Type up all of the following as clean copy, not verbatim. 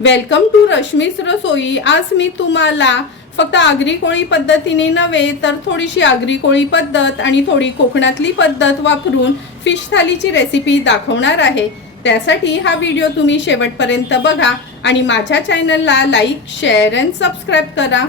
Welcome to रश्मीस रसोई। आज मी तुम्हाला फक्त आगरी कोळी पद्धतीने नव्हे तर थोडीशी आगरी कोळी पद्धत आणि थोडी कोकणातली पद्धत वापरून फिश थालीची रेसिपी दाखवणार आहे। त्यासाठी हा व्हिडिओ तुम्ही शेवटपर्यंत बघा आणि माझ्या चॅनलला लाईक, शेअर आणि सबस्क्राइब करा।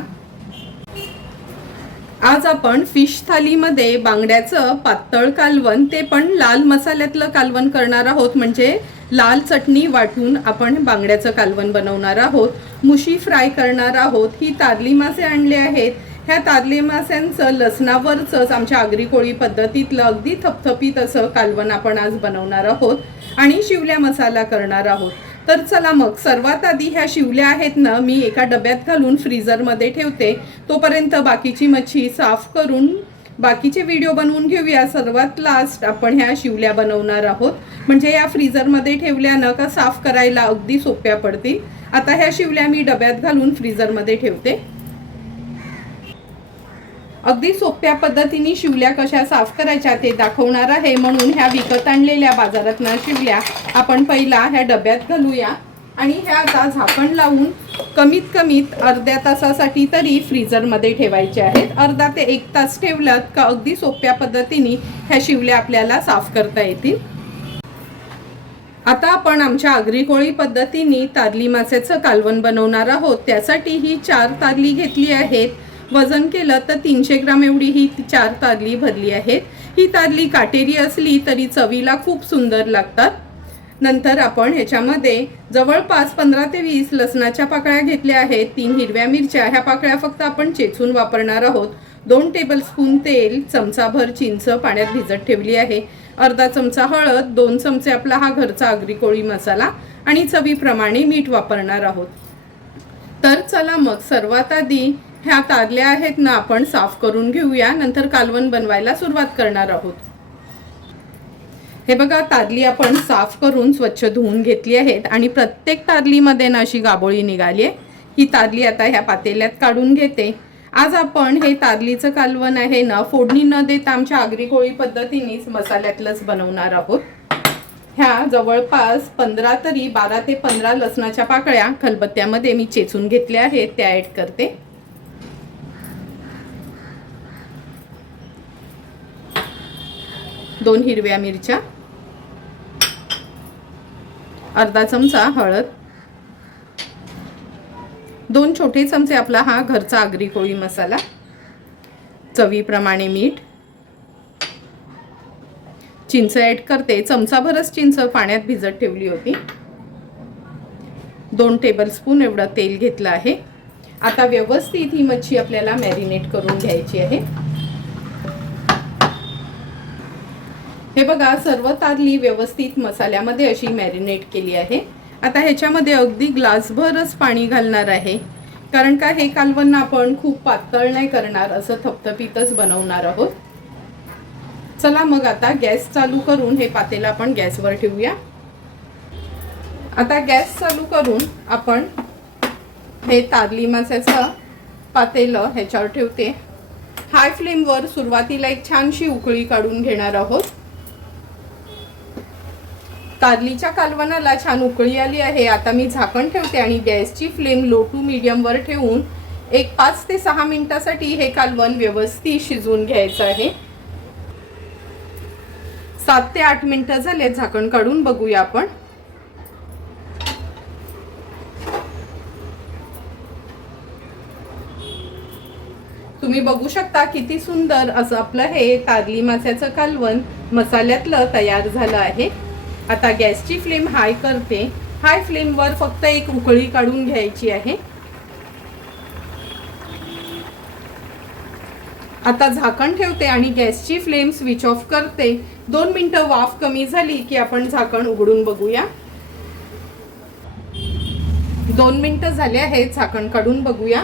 आज आपण फिश थालीमध्ये बांगड्याचं पातळ कालवण, ते पण लाल मसाल्यातलं कालवण करणार आहोत। म्हणजे लाल चटणी वाटून आपण बांगड्याचं कालवण बनवणार आहोत। मुशी फ्राय करणार आहोत। ही तारली मासे आणले आहेत। ह्या तारली मास्यांचं लसणावरचंच आमच्या आगरी कोळी पद्धतीतलं अगदी थपथपीत असं कालवण आपण आज बनवणार आहोत आणि शिवल्या मसाला करणार आहोत। तर चला मग सर्वात आधी ह्या शिवल्या आहेत ना, मी एका डब्यात घालून फ्रीजरमध्ये ठेवते। तोपर्यंत बाकीची मच्छी साफ करून बाकीचे व्हिडिओ बनवून घेऊया। सर्वात लास्ट आपण ह्या शिवल्या बनवणार आहोत, म्हणजे या फ्रीजरमध्ये ठेवल्यानं का साफ करायला अगदी सोप्या पडतील। आता ह्या शिवल्या मी डब्यात घालून फ्रीजरमध्ये ठेवते। अगदी सोप्या पद्धतीने शिवल्या कशा साफ करायच्या ते दाखवणार आहे, म्हणून ह्या विकत आणलेल्या बाजारातनं शिवल्या आपण पहिला ह्या डब्यात घालूया आणि ह्या आता झाकण लावून कमीत कमीत अर्ध्या तासासाठी तरी फ्रीजरमध्ये ठेवायचे आहेत। अर्धा ते 1 तास ठेवलात का अगदी सोप्या पद्धतीने ह्या शिवल्या आपल्याला साफ करता येतील। आता आपण आमच्या आगरी कोळी पद्धतीने तारली मास्याचं कालवण बनवणार आहोत। त्यासाठी ही 4 तारली घेतली आहेत। वजन केलं तर 300 ग्राम एवढी ही 4 तारली भरली आहेत। ही तारली काटेरी असली तरी चवीला खूप सुंदर लागतात। नंतर आपण ह्याच्यामध्ये जवळपास 15 ते 20 लसणाच्या पाकळ्या घेतल्या आहेत। 3 हिरव्या मिरच्या, ह्या पाकळ्या फक्त आपण चेचून वापरणार आहोत। 2 टेबलस्पून तेल, चमचाभर चिंच पाण्यात भिजत ठेवली आहे, अर्धा चमचा हळद, 2 चमचे आपला हा घरचा आगरी कोळी मसाला आणि चवीप्रमाणे मीठ वापरणार आहोत। तर चला मग सर्वात आधी ह्या तारल्या आहेत ना आपण साफ करून घेऊया, नंतर कालवण बनवायला सुरुवात करणार आहोत। हे बघा, तारली आपण साफ करून स्वच्छ धुवून घेतली आहेत आणि प्रत्येक तारलीमध्ये ना अशी गाबोळी निघाली आहे। ही तारली आता ह्या पातेल्यात काढून घेते। आज आपण हे तारलीचं कालवण आहे ना फोडणी न देता आमच्या आगरी कोळी पद्धतीनेच मसाल्यातलंच बनवणार आहोत। ह्या जवळपास 12 ते 15 लसणाच्या पाकळ्या खलबत्त्यामध्ये मी चेचून घेतल्या आहेत, त्या ॲड करते। दोन हिरव्या मिरच्या, अर्धा चमचा हळद, 2 छोटे चमचे आपला हा घरचा आगरी कोळी मसाला, चवीप्रमाणे मीठ, चिंच ॲड करते। चमचाभरच चिंच पाण्यात भिजत ठेवली होती। 2 टेबलस्पून एवढं तेल घेतलं आहे। आता व्यवस्थित ही मच्छी आपल्याला मॅरिनेट करून घ्यायची आहे। हे बघा, सर्व तारली व्यवस्थित मसाल्यामध्ये अशी मॅरिनेट केली आहे। आता ह्याच्यामध्ये अगदी ग्लासभरच पाणी घालणार आहे, कारण का हे कालवण आपण खूप पातळ नाही करणार, असं थपथपीतच बनवणार आहोत। चला मग आता गॅस चालू करून हे पातेलं आपण गॅसवर ठेवूया। आता गॅस चालू करून आपण हे तारली मास्याचं पातेलं ह्याच्यावर ठेवते। हाय फ्लेमवर सुरुवातीला एक छानशी उकळी काढून घेणार आहोत। तारलीच्या कालवणाला छान उकळी आली आहे। आता मी झाकण ठेवते आणि गॅसची फ्लेम लो टू मीडियम वर ठेवून एक 5 ते 6 मिनिटांसाठी हे कालवण व्यवस्थित शिजवून घ्यायचं आहे। 7 ते 8 मिनिटं झाले, झाकण काढून बघूया आपण। तुम्ही बघू शकता किती सुंदर असं आपलं हे तारली मास्याचं कालवण मसाल्यातलं तयार झालं आहे। आता गॅसची फ्लेम हाय करते। हाय फ्लेमवर फक्त एक उकळी काढून घ्यायची आहे। आता झाकण ठेवते आणि गॅसची फ्लेम स्विच ऑफ करते। 2 मिनिटं वाफ कमी झाली की आपण झाकण उघडून बघूया। 2 मिनिटं झाले आहेत, झाकण काढून बघूया।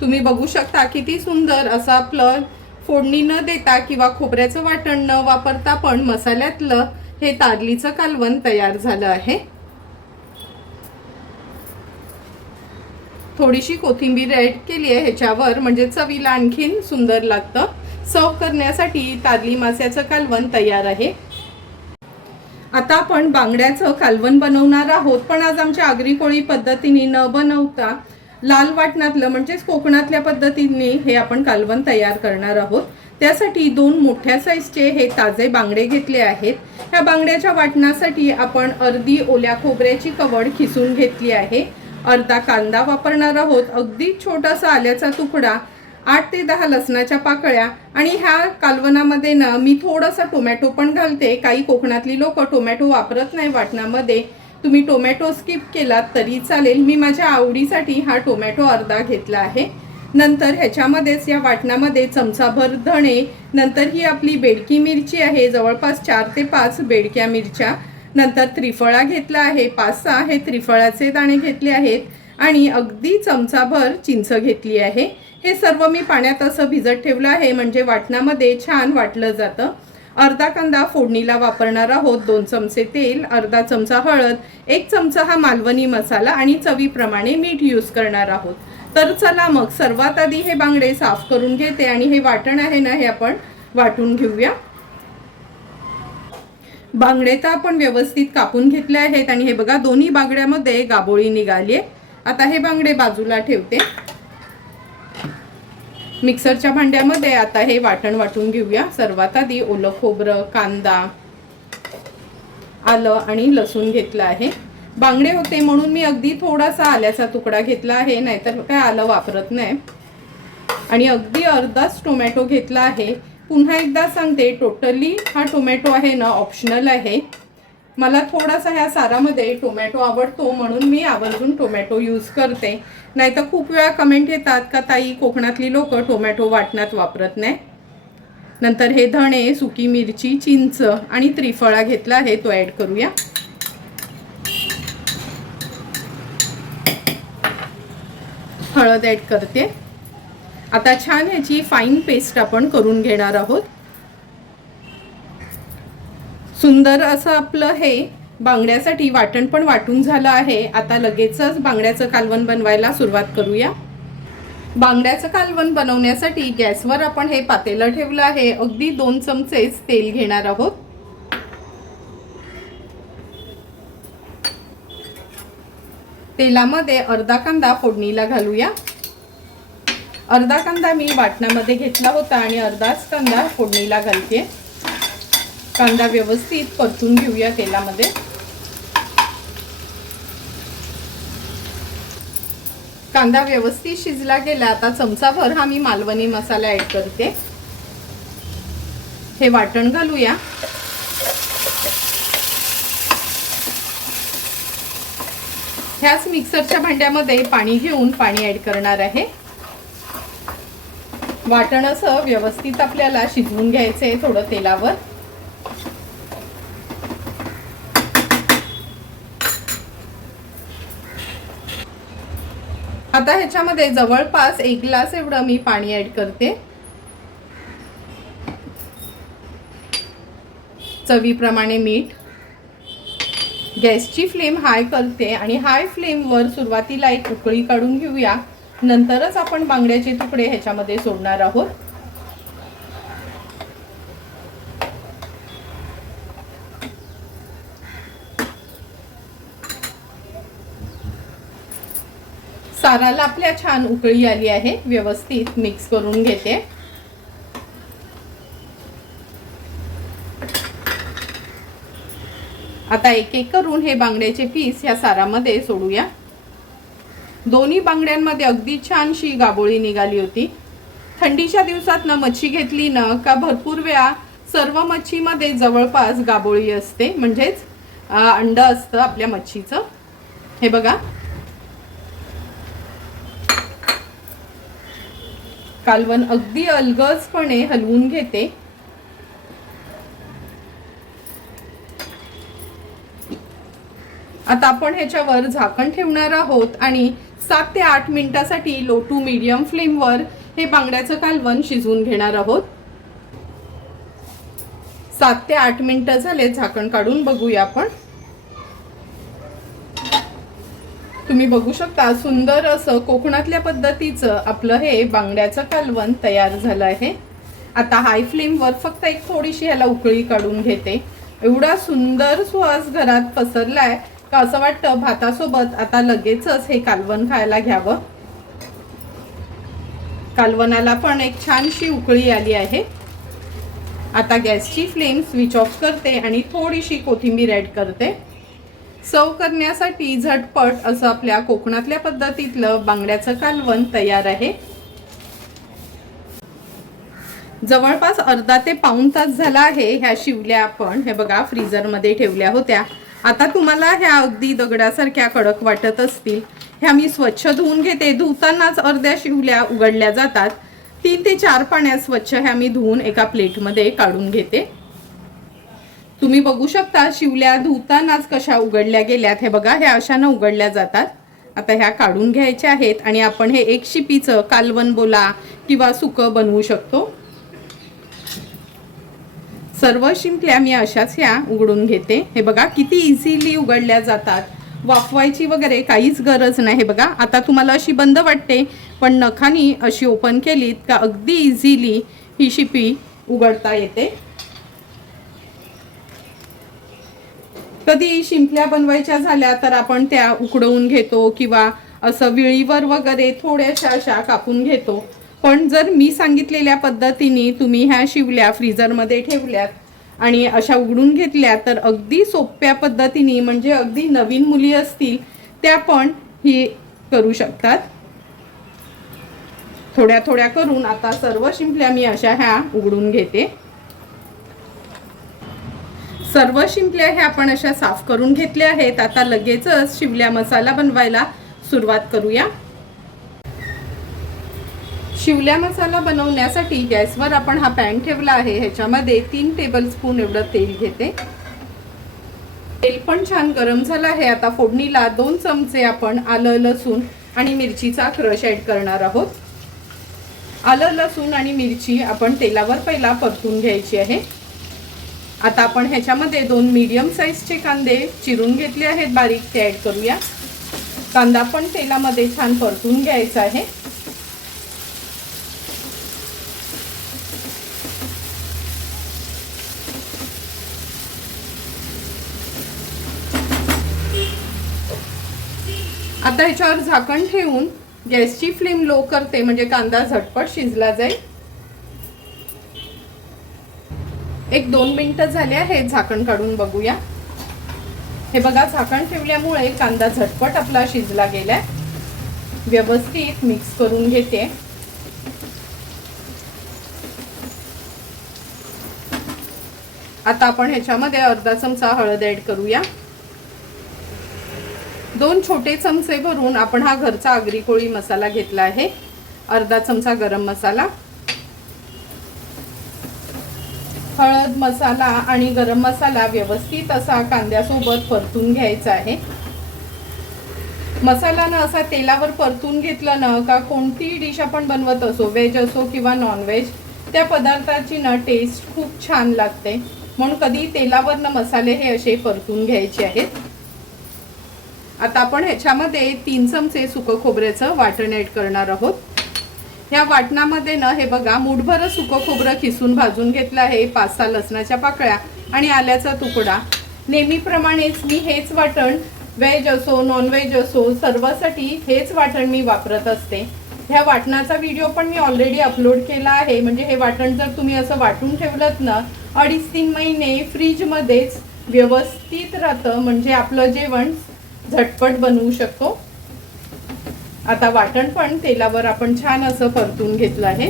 तुम्ही बघू शकता किती सुंदर असं आपलं फोडणी न देता किंवा खोबऱ्याचं वाटण न वापरता पण मसाल्यातलं हे तारलीचं कालवण तयार झालं आहे। थोडीशी कोथिंबीर ॲड केली आहे ह्याच्यावर, म्हणजे चवीला आणखीन सुंदर लागतं। सर्व करण्यासाठी तारली मास्याचं कालवण तयार आहे। आता आपण बांगड्याचं कालवण बनवणार आहोत, पण आज आमच्या आगरी कोळी पद्धतीने न बनवता लाल वाटणातलं म्हणजेच कोकणातल्या पद्धतीने हे आपण कालवण तयार करणार आहोत। त्यासाठी 2 मोठ्या साईजचे हे ताजे बांगडे घेतले आहेत। ह्या बांगड्याच्या वाटणासाठी आपण अर्धी ओल्या खोबऱ्याची कवड खिसून घेतली आहे, अर्धा कांदा वापरणार आहोत, अगदी छोटासा आल्याचा तुकडा, 8 ते 10 लसणाच्या पाकळ्या आणि ह्या कालवणामध्ये ना मी थोडासा टोमॅटो पण घालते। काही कोकणातली लोक टोमॅटो वापरत नाही वाटणामध्ये, तुम्ही टोमॅटो स्किप केलात तरी चालेल। मी माझ्या आवडीसाठी हा टोमॅटो अर्धा घेतला आहे। नंतर ह्याच्यामध्येच या वाटणामध्ये चमचाभर धणे, नंतर ही आपली बेडकी मिरची आहे, जवळपास 4 ते 5 बेडक्या मिरच्या, नंतर त्रिफळा घेतला आहे 5-6, हे त्रिफळाचे दाणे घेतले आहेत आणि अगदी चमचाभर चिंच घेतली आहे। हे सर्व मी पाण्यात असं भिजत ठेवलं आहे म्हणजे वाटणामध्ये छान वाटलं जातं। अर्धा कांदा फोडणीला वापरणार आहोत, 2 चमचे तेल, अर्धा चमचा हळद, 1 चमचा हा मालवणी मसाला आणि चवीप्रमाणे मीठ यूज करणार आहोत। तर चला मग सर्वात आधी हे बांगडे साफ करून घेते आणि हे वाटण आहे ना हे आपण वाटून घेऊया। बांगडे तर आपण व्यवस्थित कापून घेतले आहेत आणि हे बघा दोन्ही बांगड्यामध्ये गाबोळी निघाली आहे। आता हे बांगडे बाजूला ठेवते। मिक्सरच्या भांड्यामध्ये आता हे वाटण वाटून घेऊया। सर्वात आधी ओलं खोबरं, कांदा, आलं आणि लसूण घेतलं आहे। बांगडे होते म्हणून मी अगदी थोडासा आल्याचा तुकडा घेतला आहे, नाहीतर काय आलं वापरत नाही, आणि अगदी अर्धाच टोमॅटो घेतला आहे। पुन्हा एकदा सांगते, टोटली हा टोमॅटो आहे ना ऑप्शनल आहे। मला थोडासा ह्या सारामध्ये टोमॅटो आवडतो म्हणून मी आवर्जून टोमॅटो यूज करते, नाहीतर खूप वेळा कमेंट येतात का ताई कोकणातली लोक टोमॅटो वाटणात वापरत नाही। नंतर हे धणे, सुकी मिरची, चिंच आणि त्रिफळा घेतला आहे तो ॲड करूया। हळद ॲड करते। आता छान ह्याची फाईन पेस्ट आपण करून घेणार आहोत। सुंदर असं आपलं हे बांगड्यासाठी वाटण पण वाटून झालं आहे। आता लगेचच बांगड्याचं कालवण बनवायला सुरुवात करूया। बांगड्याचं कालवण बनवण्यासाठी गॅसवर आपण हे पातेलं ठेवलं आहे, अगदी 2 चमचेच तेल घेणार आहोत। तेलामध्ये अर्धा कांदा फोडणीला घालूया। अर्धा कांदा मी वाटणामध्ये घेतला होता आणि अर्धाच कांदा फोडणीला घालते। कांदा व्यवस्थित परतून घेऊया तेलामध्ये। कांदा व्यवस्थित शिजला गेला। आता चमचाभर हा मी मालवणी मसाला ॲड करते। हे वाटण घालूया। ह्याच मिक्सरच्या भांड्यामध्ये पाणी घेऊन पाणी ॲड करणार आहे। वाटण असं व्यवस्थित आपल्याला शिजवून घ्यायचं आहे थोडं तेलावर। आता ह्याच्यामध्ये जवळपास 1 ग्लास एवढं मी पाणी ॲड करते। चवीप्रमाणे मीठ। गॅसची फ्लेम हाय करते आणि हाय फ्लेमवर सुरुवातीला एक उकळी काढून घेऊया, नंतरच आपण बांगड्याचे तुकडे ह्याच्यामध्ये सोडणार आहोत। साराला आपल्या छान उकळी आली आहे, व्यवस्थित मिक्स करून घेते। आता एक एक करून हे बांगड्याचे पीस या सारामध्ये सोडूया। दोन्ही बांगड्यांमध्ये अगदी छानशी गाबोळी निघाली होती। थंडीच्या दिवसात ना मच्छी घेतली ना का भरपूर वेळा सर्व मच्छीमध्ये जवळपास गाबोळी असते, म्हणजेच अंड असतं आपल्या मच्छीचं। हे बघा, कालवण अगदी अलगदपणे हलवून घेते। आता आपण ह्याच्यावर झाकण ठेवणार आहोत आणि 7 ते 8 मिनिटासाठी लो टू मीडियम फ्लेमवर हे बांगड्याचं कालवण शिजवून घेणार आहोत। 7 ते 8 मिनिटं झाले, झाकण काढून बघूया आपण। तुम्ही बघू शकता सुंदर असं कोकणातल्या पद्धतीचं आपलं हे बांगड्याचं कालवण तयार झालं आहे। आता हाय फ्लेमवर फक्त एक थोडीशी ह्याला उकळी काढून घेते। एवढा सुंदर सुवास घरात पसरलाय का असं वाटतं भातासोबत आता लगेचच हे कालवण खायला घ्यावं. कालवणाला पण एक छानशी उकळी आली आहे. आता गॅसची फ्लेम स्विच ऑफ करते आणि थोडीशी कोथिंबीर ॲड करते. सर्व करण्यासाठी झटपट असं आपल्या कोकणातल्या पद्धतीतलं बांगड्याचं कालवण तयार आहे. जवळपास अर्धा ते पाऊण तास झाला आहे ह्या शिवल्या आपण हे बघा फ्रीजरमध्ये ठेवल्या होत्या. आता तुम्हाला ह्या अगदी दगडासारख्या कडक वाटत असतील. ह्या मी स्वच्छ धुवून घेते. धुतानाच अर्ध्या शिवल्या उघडल्या जातात. 3 ते 4 पाण्यात स्वच्छ ह्या मी धुवून एका प्लेटमध्ये काढून घेते. तुम्ही बघू शकता शिवल्या धुतानाच कशा उघडल्या गेल्यात. हे बघा ह्या अशानं उघडल्या जातात. आता ह्या काढून घ्यायच्या आहेत आणि आपण हे एक शिपीचं कालवण बोला किंवा सुकं बनवू शकतो. सर्व शिंपल्या मी अशाच ह्या उघडून घेते. हे बघा किती इझिली उघडल्या जातात. वाफवायची वगैरे काहीच गरज नाही. हे बघा आता तुम्हाला अशी बंद वाटते पण नखानी अशी ओपन केलीत का अगदी इझिली ही शिपी उघडता येते. कधी शिंपल्या बनवायच्या झाल्या तर आपण त्या उकडवून घेतो किंवा असं विळीवर वगैरे थोड्याशा अशा कापून घेतो. पण जर मी सांगितलेल्या पद्धतीने तुम्ही ह्या शिवल्या फ्रीजरमध्ये ठेवल्यात आणि अशा उघडून घेतल्या तर अगदी सोप्या पद्धतीने म्हणजे अगदी नवीन मुली असतील त्या पण ही करू शकतात. थोड्या थोड्या करून आता सर्व शिंपल्या मी अशा ह्या उघडून घेते. सर्व शिंपल्या ह्या आपण अशा साफ करून घेतल्या आहेत. आता लगेचच शिवल्या मसाला बनवायला सुरुवात करूया. शिवल्या मसाला बनवण्यासाठी गॅसवर आपण हा पॅन ठेवला आहे. ह्याच्यामध्ये 3 टेबलस्पून एवढं तेल घेते. तेल पण छान गरम झालं आहे. आता फोडणीला 2 चमचे आपण आलं लसूण आणि मिरचीचा क्रश ॲड करणार आहोत. आलं लसूण आणि मिरची आपण तेलावर पहिला परतून घ्यायची आहे. आता आपण ह्याच्यामध्ये 2 मीडियम साईजचे कांदे चिरून घेतले आहेत बारीक ते ॲड करूया. कांदा पण तेलामध्ये छान परतून घ्यायचा आहे. आता ह्याच्यावर झाकण ठेवून गॅसची फ्लेम लो करते म्हणजे कांदा झटपट शिजला जाईल. 1-2 मिनिटं झाले आहेत. झाकण काढून बघूया. हे बघा झाकण ठेवल्यामुळे कांदा झटपट आपला शिजला गेलाय. व्यवस्थित मिक्स करून घेते. आता आपण ह्याच्यामध्ये अर्धा चमचा हळद ॲड करूया. 2 छोटे चमचे भरून आपण हा घरचा आगरी कोळी मसाला घेतला आहे. अर्धा चमचा गरम मसाला. हळद मसाला आणि गरम मसाला व्यवस्थित असा कांद्यासोबत परतून घ्यायचा आहे. मसाला ना असा तेलावर परतून घेतला ना का कोणतीही डिश आपण बनवत असो व्हेज असो किंवा नॉन व्हेज त्या पदार्थाची ना टेस्ट खूप छान लागते. म्हणून कधी तेलावर ना मसाले हे असे परतून घ्यायचे आहेत. आता आपण ह्याच्यामध्ये 3 चमचे सुकं खोबऱ्याचं वाटण ॲड करणार आहोत. ह्या वाटणामध्ये ना हे बघा मुठभर सुकं खोबरं किसून भाजून घेतलं आहे. 5-6 लसणाच्या पाकळ्या आणि आल्याचा तुकडा. नेहमीप्रमाणेच मी हेच वाटण व्हेज असो नॉन व्हेज असो सर्वसाठी हेच वाटण मी वापरत असते. ह्या वाटणाचा व्हिडिओ पण मी ऑलरेडी अपलोड केला आहे. म्हणजे हे वाटण जर तुम्ही असं वाटून ठेवलंत ना 2.5-3 महिने फ्रीजमध्येच व्यवस्थित राहतं. म्हणजे आपलं जेवण झटपट बनवू शकतो. आता वाटण पण तेलावर आपण छान असं परतून घेतलं आहे.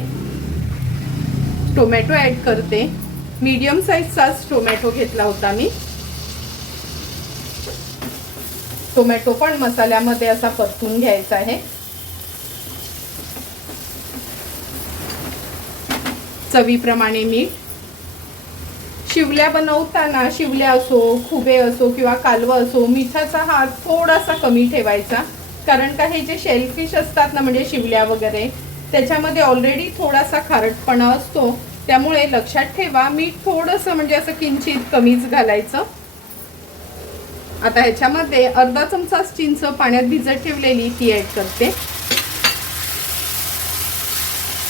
टोमॅटो ॲड करते. मीडियम साईजचाच टोमॅटो घेतला होता मी. टोमॅटो पण मसाल्यामध्ये असा परतून घ्यायचा आहे. चवीप्रमाणे मीठ. शिवल्या बनवताना शिवल्या असो खुबे असो किंवा कालवं असो मिठाचा हात थोडासा कमी ठेवायचा. कारण का हे जे शेलफिश असतात ना म्हणजे शिवल्या वगैरे त्याच्यामध्ये ऑलरेडी थोडासा खारटपणा असतो. त्यामुळे लक्षात ठेवा मीठ थोडंसं म्हणजे असं किंचित कमीच घालायचं. आता ह्याच्यामध्ये अर्धा चमचा चिंच पाण्यात भिजत ठेवलेली ती ॲड करते.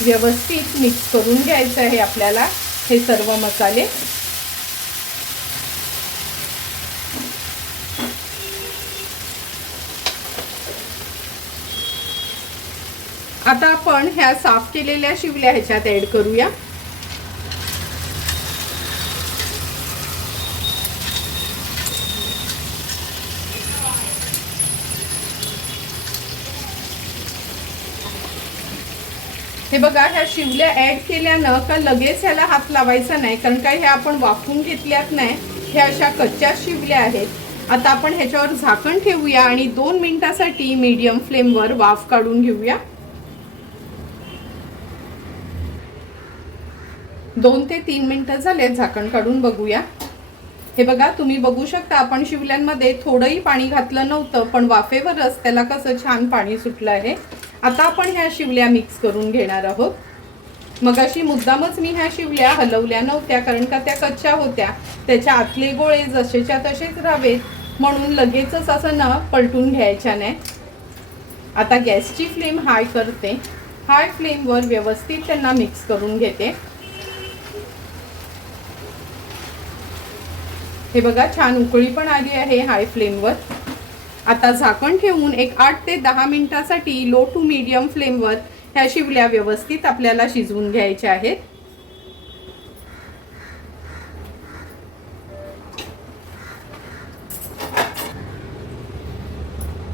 व्यवस्थित मिक्स करून घ्यायचं आहे आपल्याला हे सर्व मसाले. आता आपण ह्या साफ केलेल्या शिवल्या ह्याच्यात ऍड करूया। हे बघा, ह्या शिवल्या ऍड केल्यानं का लगेच ह्याला हात लावायचा नाही, कारण का ह्या आपण वाफवून घेतल्यात नाही, ह्या अशा कच्च्या शिवल्या आहेत। आता आपण ह्याच्यावर झाकण ठेवूया आणि 2 मिनिटासाठी मीडियम फ्लेमवर वाफ काढून घेऊया। 2 ते 3 मिनिटं झाले, झाकण काढून बघूया। हे बघा, तुम्ही बघू शकता आपण शिवल्यांमध्ये थोडंही पाणी घातलं नव्हतं, पण वाफेवरच त्याला कसं छान पाणी सुटलं आहे। आता आपण ह्या शिवल्या मिक्स करून घेणार आहोत। मगाशी मुद्दामच मी ह्या शिवल्या हलवल्या नव्हत्या, कारण का त्या कच्च्या होत्या, त्याच्या आतले गोळे जसेच्या तसेच राहावेत म्हणून लगेचच असं न पलटून घ्यायच्या नाही। आता गॅसची फ्लेम हाय करते, हाय फ्लेमवर व्यवस्थित त्यांना मिक्स करून घेते। हे बघा, छान उकळी पण आली आहे हाय फ्लेमवर। आता झाकण ठेवून एक 8 ते 10 मिनिटासाठी लो टू मीडियम फ्लेमवर ह्या शिवल्या व्यवस्थित आपल्याला शिजवून घ्यायच्या आहेत।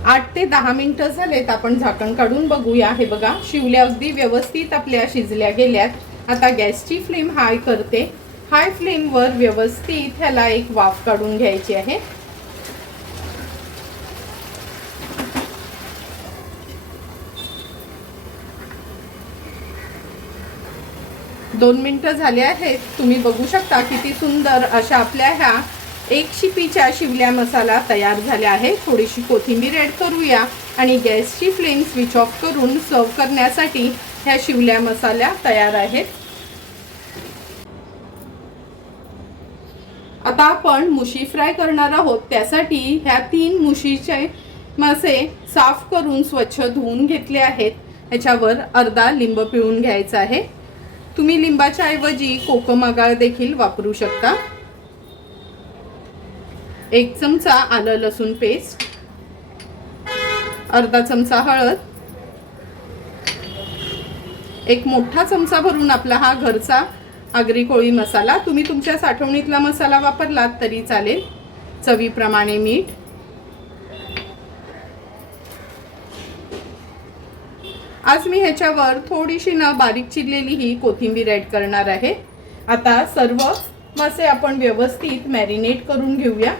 8 ते 10 मिनिटं झालेत, आपण झाकण काढून बघूया। हे बघा, शिवल्या अगदी व्यवस्थित आपल्या शिजल्या गेल्यात। आता गॅसची फ्लेम हाय करते, हाय फ्लेमवर व्यवस्थित ह्याला एक वाफ काढून घ्यायची आहे। 2 मिनिटं झाले आहेत, तुम्ही बघू शकता किती सुंदर अशा आपल्या ह्या 1 शिपीच्या शिवल्या मसाला तयार झाल्या आहे। थोडीशी कोथिंबीर ऍड करूया आणि गॅसची फ्लेम स्विच ऑफ करून सर्व करण्यासाठी ह्या शिवल्या मसाल्या तयार आहेत। आता आपण मुशी फ्राय करणार आहोत, त्यासाठी ह्या 3 मुशीचे मासे साफ करून स्वच्छ धुवून घेतले आहेत। ह्याच्यावर अर्धा लिंब पिळून घ्यायचा आहे। तुम्ही लिंबाच्या ऐवजी कोकम आगाळ देखील वापरू शकता। 1 चमचा आलं लसूण पेस्ट, अर्धा चमचा हळद, 1 मोठा चमचा भरून आपला हा घरचा आगरी कोळी मसाला, तुम्ही तुमच्या साठवणीतला मसाला वापरलात तरी चालेल, चवीप्रमाणे मीठ, आज मी ह्याच्यावर थोडीशी ना बारीक चिरलेली ही कोथिंबीर ऍड करणार आहे। आता सर्व मासे आपण व्यवस्थित मॅरिनेट करून घेऊया।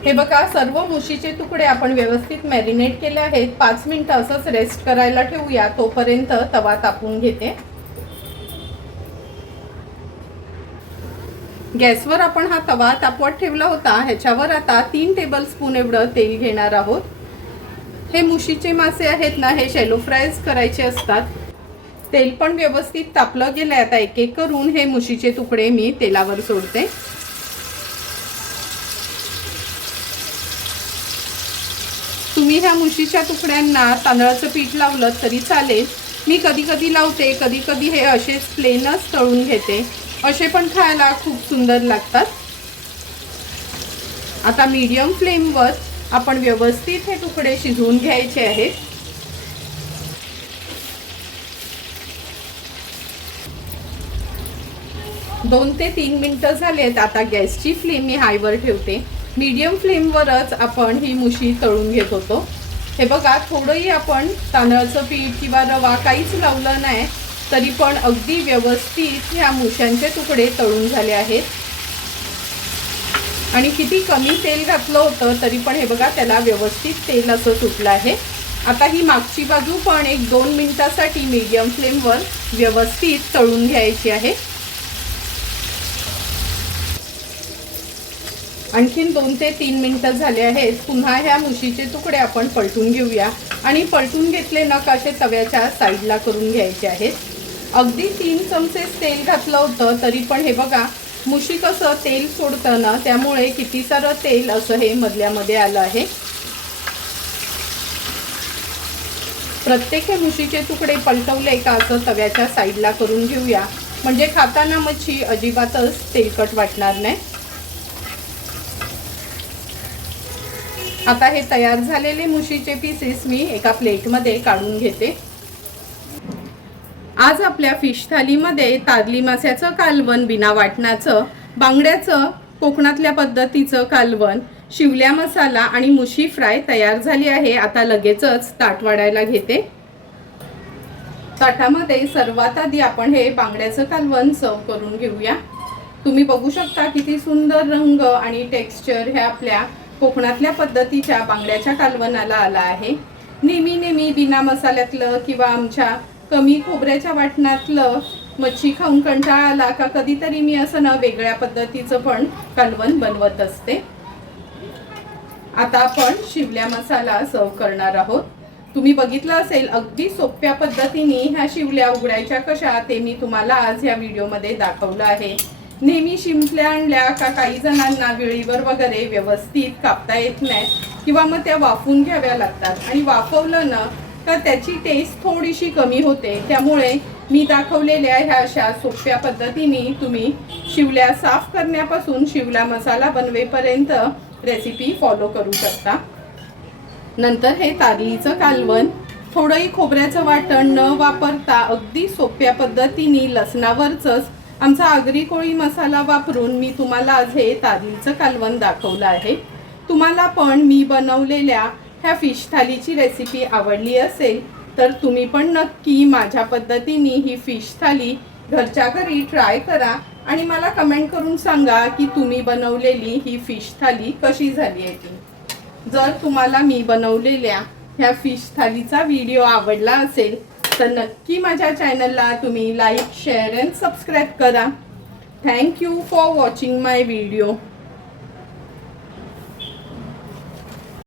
हे बघा, सर्व मुशीचे तुकडे आपण व्यवस्थित मॅरिनेट केले आहेत। 5 मिनिटं असंच रेस्ट करायला ठेवूया, तोपर्यंत तवा तापून घेते। गॅसवर आपण हा तवा तापवत ठेवला होता, ह्याच्यावर आता 3 टेबलस्पून एवढं तेल घेणार आहोत। हे मुशीचे मासे आहेत ना, हे शॅलो फ्रायज करायचे असतात। तेल पण व्यवस्थित तापलं गेलंय। आता एक एक करून हे मुशीचे तुकडे मी तेलावर सोडते। तुम्ही ह्या मुशीच्या तुकड्यांना तांदळाचं पीठ लावलं तरी चालेल, मी कधी कधी लावते, कधी कधी हे असेच प्लेनच तळून घेते, असे पण खायला खूप सुंदर लागतात। आता मीडियम फ्लेमवर आपण व्यवस्थित हे तुकडे शिजवून घ्यायचे आहेत। दोन ते 3 मिनिटं झालेत, आता गॅसची फ्लेम मी हायवर ठेवते। मीडियम फ्लेमवरच आपण ही मुशी तळून घेत होतो। हे बघा, थोडंही आपण तांदळाचं पीठ किंवा रवा काहीच लावलं नाही, तरी पण अगदी व्यवस्थित ह्या मुश्यांचे तुकडे तळून झाले आहेत। आणि किती कमी तेल घातलं होतं तरी पण हे बघा, त्याला व्यवस्थित तेल असं सुटलं आहे। आता ही मागची बाजू पण 1-2 मिनिटासाठी मीडियम फ्लेमवर व्यवस्थित तळून घ्यायची आहे। आणखीन 2 ते 3 मिनिटं झाले आहेत। पुन्हा ह्या मुशीचे तुकडे आपण पलटून घेऊया आणि पलटून घेतले ना का असे तव्याच्या साईडला करून घ्यायचे आहेत। अगदी 3 चमचे तेल घातलं होतं तरी पण हे बघा, मुशी कसं तेल सोडतं ना, त्यामुळे किती सारं तेल असं हे मधल्यामध्ये आलं आहे। प्रत्येक मुशीचे तुकडे पलटवले का असं तव्याच्या साईडला करून घेऊया म्हणजे खाताना मच्छी अजिबातच तेलकट वाटणार नाही। आता हे तयार झालेले मुशीचे पीसेस मी एका प्लेटमध्ये काढून घेते। आज आपल्या फिश थालीमध्ये तारली मास्याचं कालवण, बिना वाटणाचं, बांगड्याचं कोकणातल्या पद्धतीचं कालवण, शिवल्या मसाला आणि मुशी फ्राय तयार झाली आहे। आता लगेचच ताट वाढायला घेते। ताटामध्ये सर्वात आधी आपण हे बांगड्याचं कालवण सर्व करून घेऊया। तुम्ही बघू शकता किती सुंदर रंग आणि टेक्स्चर हे आपल्या कोकणातल्या पद्धतीच्या बांगड्याच्या कालवणाला आला आहे। नेहमी बिना मसाल्यातलं किंवा आमच्या कमी खोबऱ्याच्या वाटणातलं मच्छी खाऊन कंटाळा आला का कधीतरी मी असं ना वेगळ्या पद्धतीचं पण कालवण बनवत असते। आता आपण शिवल्या मसाला सर्व करणार आहोत। तुम्ही बघितलं असेल अगदी सोप्या पद्धतीने ह्या शिवल्या उघडायच्या कशा ते मी तुम्हाला आज या व्हिडिओमध्ये दाखवलं आहे। नेहमी शिंपल्या आणल्या का काही जणांना वेळीवर वगैरे व्यवस्थित कापता येत नाही किंवा मग त्या वाफवून घ्याव्या लागतात आणि वाफवलं ना का त्याची टेस्ट थोडीशी कमी होते। त्यामुळे मी दाखवलेल्या ह्या अशा सोप्या पद्धतीने तुम्ही शिवल्या साफ करण्यापासून शिवला मसाला बनवेपर्यंत रेसिपी फॉलो करू शकता। नंतर हे तारलीचं कालवण थोडंही खोबऱ्याचं वाटण न वापरता अगदी सोप्या पद्धतीने लसणावरच आमचा आगरी कोळी मसाला वापरून मी तुम्हाला आज हे तारलीचं कालवण दाखवलं आहे। तुम्हाला पण मी बनवलेल्या ह्या फिश थालीची रेसिपी आवडली असेल तर तुम्ही पण नक्की माझ्या पद्धतीने ही फिश थाली घरच्या घरी ट्राय करा आणि मला कमेंट करून सांगा की तुम्ही बनवलेली ही फिश थाली कशी झाली आहे ती। जर तुम्हाला मी बनवलेल्या ह्या फिश थालीचा व्हिडिओ आवडला असेल तर नक्की माझ्या चॅनलला तुम्ही लाईक, शेअर अँड सबस्क्राईब करा। Thank you for watching my video.